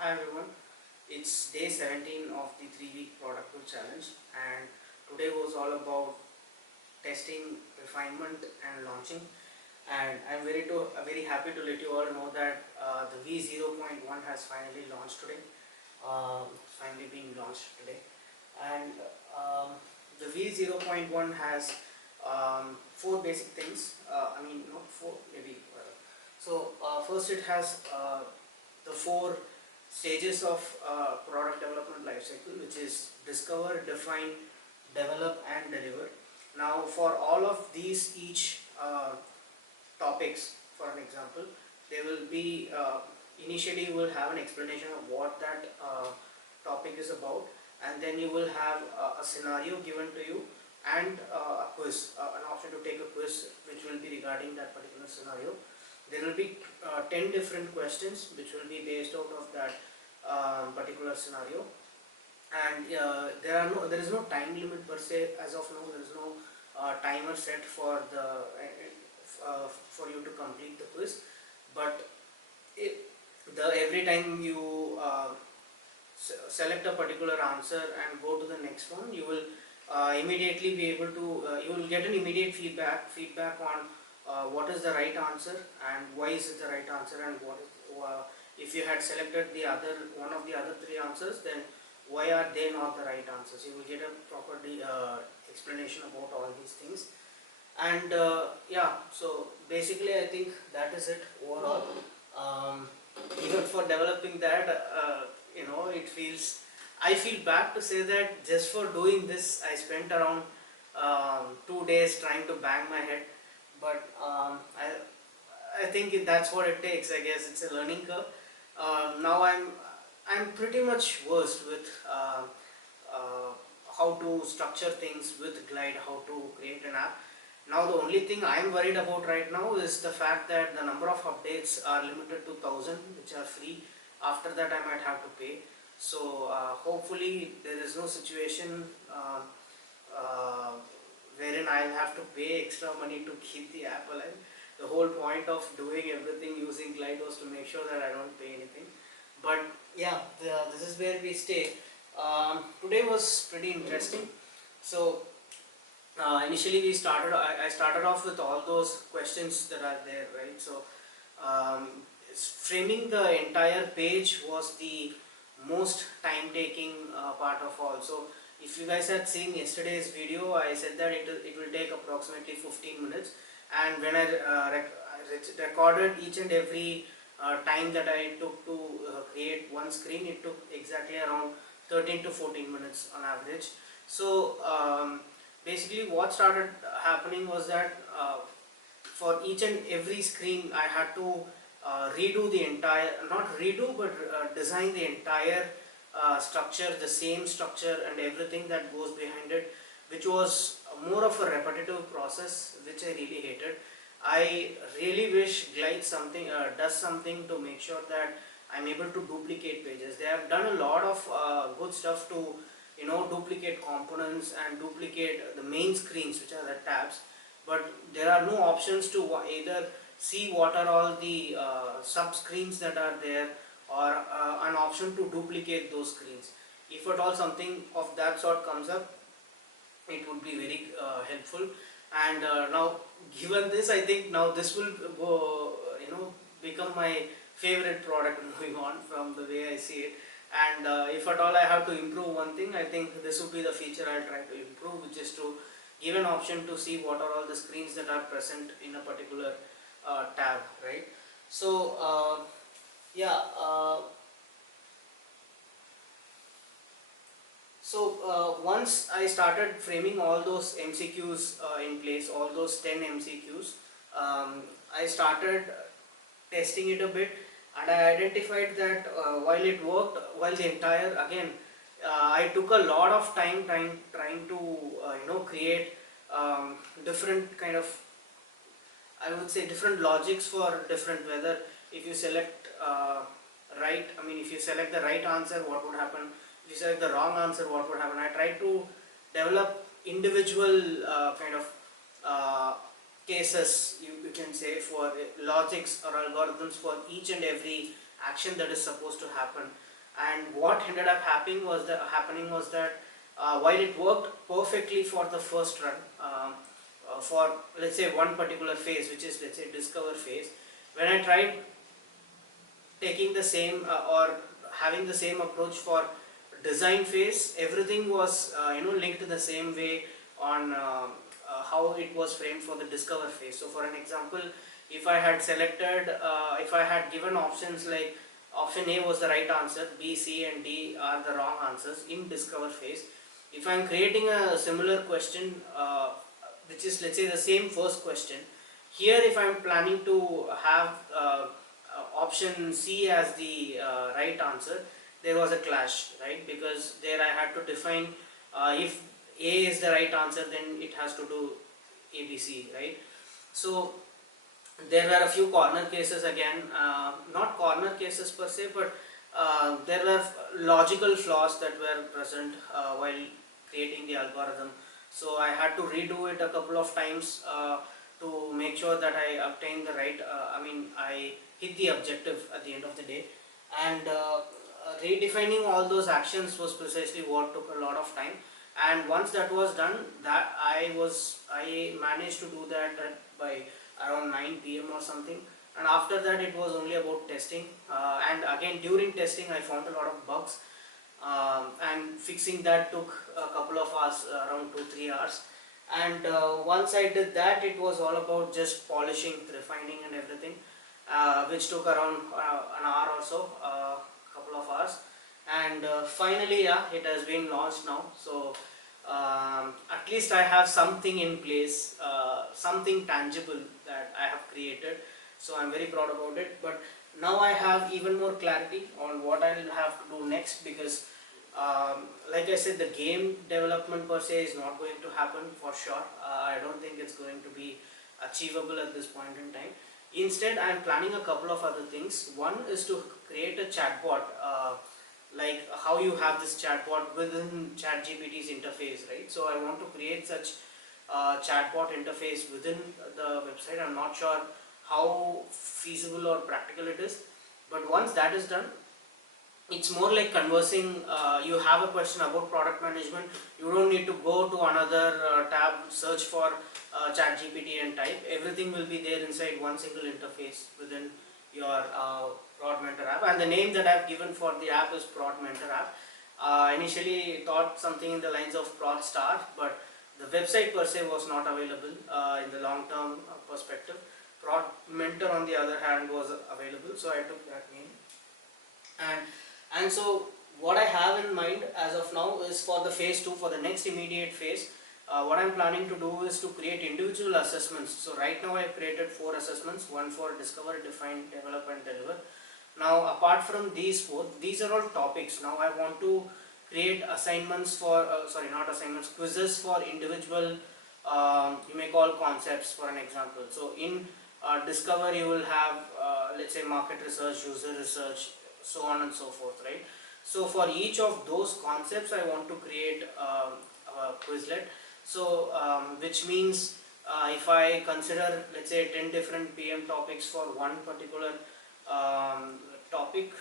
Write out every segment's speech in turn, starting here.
Hi everyone, it's day 17 of the 3-week product build challenge, and today was all about testing, refinement and launching. And I'm very happy to let you all know that the V0.1 has finally launched today. Finally being launched today, and the V0.1 has four basic things. I mean, not four, maybe. First, it has the four stages of product development life cycle, which is discover, define, develop and deliver. Now for all of these each topics, for an example, they will be initially you will have an explanation of what that topic is about, and then you will have a scenario given to you and a quiz, an option to take a quiz which will be regarding that particular scenario. There will be 10 different questions which will be based out of that particular scenario, and there is no time limit per se as of now. There is no timer set for for you to complete the quiz, but every time you select a particular answer and go to the next one, you will immediately be able to you will get an immediate feedback on what is the right answer and why is it the right answer, and what is if you had selected the other one of the other three answers, then why are they not the right answers. You will get a proper explanation about all these things. And yeah, so basically I think that is it overall. Even for developing that, I feel bad to say that just for doing this I spent around 2 days trying to bang my head, but I think that's what it takes. I guess it's a learning curve. Now I'm pretty much versed with how to structure things with Glide, how to create an app. Now the only thing I'm worried about right now is the fact that the number of updates are limited to 1000, which are free. After that I might have to pay. So hopefully there is no situation wherein I'll have to pay extra money to keep the app alive. The whole point of doing everything using Glide was to make sure that I don't pay anything. But yeah, this is where we stay. Today was pretty interesting. So initially I started off with all those questions that are there, right? So framing the entire page was the most time taking part of all. So if you guys had seen yesterday's video, I said that it will take approximately 15 minutes, and when I recorded each and every time that I took to create one screen, it took exactly around 13 to 14 minutes on average. So basically what started happening was that for each and every screen I had to redo the entire, not redo, but design the entire structure, the same structure and everything that goes behind it, which was more of a repetitive process, which I really hated. I really wish Glide does something to make sure that I'm able to duplicate pages. They have done a lot of good stuff to duplicate components and duplicate the main screens, which are the tabs, but there are no options to either see what are all the sub screens that are there, or an option to duplicate those screens. If at all something of that sort comes up, it would be very helpful. And now given this, I think now this will go, become my favorite product moving on from the way I see it. And if at all I have to improve one thing, I think this would be the feature I'll try to improve, which is to give an option to see what are all the screens that are present in a particular tab, right? So yeah, once I started framing all those MCQs in place, all those 10 MCQs, I started testing it a bit, and I identified that while it worked, while the entire, again, I took a lot of time trying to create different kind of, I would say, different logics for different, whether if you select if you select the right answer, what would happen? If you select the wrong answer, what would happen? I tried to develop individual kind of cases, you can say, for logics or algorithms for each and every action that is supposed to happen. And what ended up happening was that while it worked perfectly for the first run, for let's say one particular phase, which is let's say discover phase, when I tried taking the same or having the same approach for design phase, everything was linked the same way on how it was framed for the discover phase. So for an example, if I had selected, if I had given options like option A was the right answer, B, C and D are the wrong answers in discover phase, if I am creating a similar question which is let's say the same first question, here if I am planning to have option C as the right answer, there was a clash, right? Because there I had to define if A is the right answer, then it has to do ABC, right? So there were a few corner cases again, not corner cases per se, but there were logical flaws that were present while creating the algorithm. So I had to redo it a couple of times to make sure that I obtained the right, I hit the objective at the end of the day. And redefining all those actions was precisely what took a lot of time. And once that was done, that I managed to do that by around 9 p.m. or something. And after that, it was only about testing. And again, during testing, I found a lot of bugs. And fixing that took a couple of hours, around 2-3 hours. And once I did that, it was all about just polishing, refining and everything, which took around an hour or so, couple of hours. And finally, yeah, it has been launched now. So at least I have something in place, something tangible that I have created. So I'm very proud about it. But now I have even more clarity on what I will have to do next, because like I said, the game development per se is not going to happen for sure. I don't think it's going to be achievable at this point in time. Instead, I am planning a couple of other things. One is to create a chatbot, like how you have this chatbot within ChatGPT's interface, right? So I want to create such chatbot interface within the website. I'm not sure how feasible or practical it is, but once that is done, it's more like conversing. You have a question about product management, you don't need to go to another tab, search for ChatGPT and type. Everything will be there inside one single interface within your prodmentor app. And the name that I've given for the app is prodmentor app. Initially thought something in the lines of prod star, but the website per se was not available in the long term perspective. Prodmentor on the other hand was available, so I took that name. And so what I have in mind as of now is for the phase 2, for the next immediate phase, what I'm planning to do is to create individual assessments. So right now I've created 4 assessments, one for discover, define, develop and deliver. Now apart from these 4, these are all topics. Now I want to create assignments for, not assignments, quizzes for individual, you may call concepts for an example. So in discover you will have let's say market research, user research, so on and so forth, right? So for each of those concepts I want to create a Quizlet. So which means if I consider let's say 10 different PM topics for one particular topic,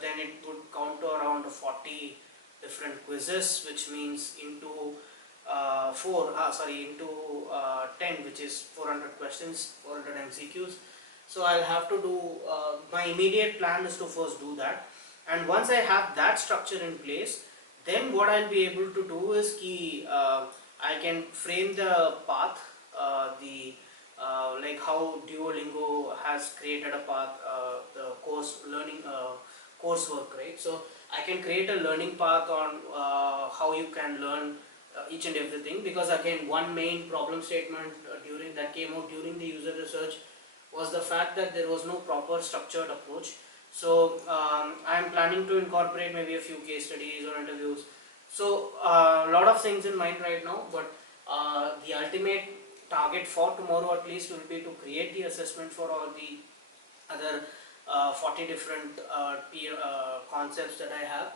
then it would count to around 40 different quizzes, which means into 10, which is 400 questions, 400 MCQs. So I'll have to do, my immediate plan is to first do that, and once I have that structure in place, then what I'll be able to do is I can frame the path, like how Duolingo has created a path, the coursework, right? So I can create a learning path on how you can learn each and everything, because again, one main problem statement that came out during the user research was the fact that there was no proper structured approach. So I am planning to incorporate maybe a few case studies or interviews. So a lot of things in mind right now, but the ultimate target for tomorrow at least will be to create the assessment for all the other 40 different concepts that I have.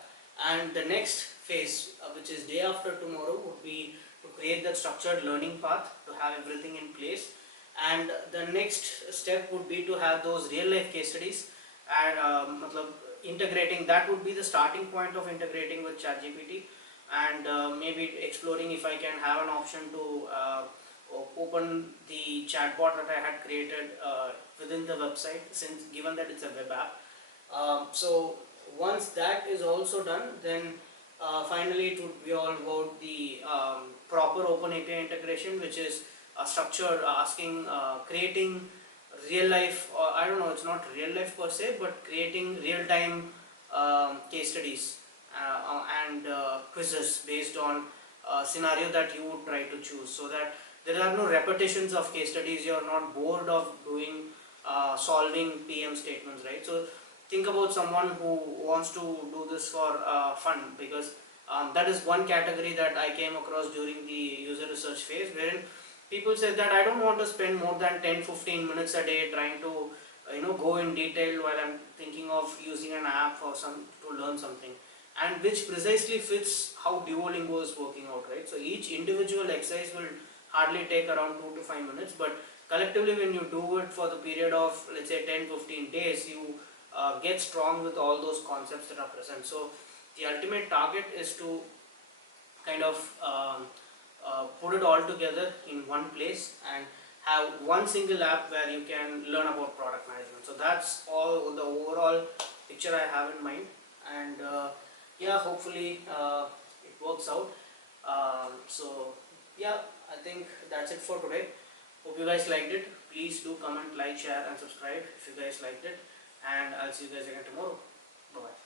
And the next phase, which is day after tomorrow, would be to create that structured learning path, to have everything in place. And the next step would be to have those real life case studies and matlab, integrating, that would be the starting point of integrating with ChatGPT, and maybe exploring if I can have an option to open the chatbot that I had created within the website, since given that it's a web app. So once that is also done, then finally it would be all about the proper open API integration, which is a structure asking, creating real life, or I don't know, it's not real life per se, but creating real time case studies and quizzes based on scenario that you would try to choose, so that there are no repetitions of case studies, you are not bored of doing solving PM statements, right? So think about someone who wants to do this for fun, because that is one category that I came across during the user research phase, wherein people said that I don't want to spend more than 10-15 minutes a day trying to go in detail while I'm thinking of using an app for some to learn something, and which precisely fits how Duolingo is working out, right? So each individual exercise will hardly take around 2 to 5 minutes, but collectively when you do it for the period of, let's say, 10-15 days, you get strong with all those concepts that are present. So the ultimate target is to kind of put it all together in one place and have one single app where you can learn about product management. So that's all the overall picture I have in mind, and yeah, hopefully it works out. So yeah, I think that's it for today. Hope you guys liked it. Please do comment, like, share and subscribe if you guys liked it, and I'll see you guys again tomorrow. Bye bye.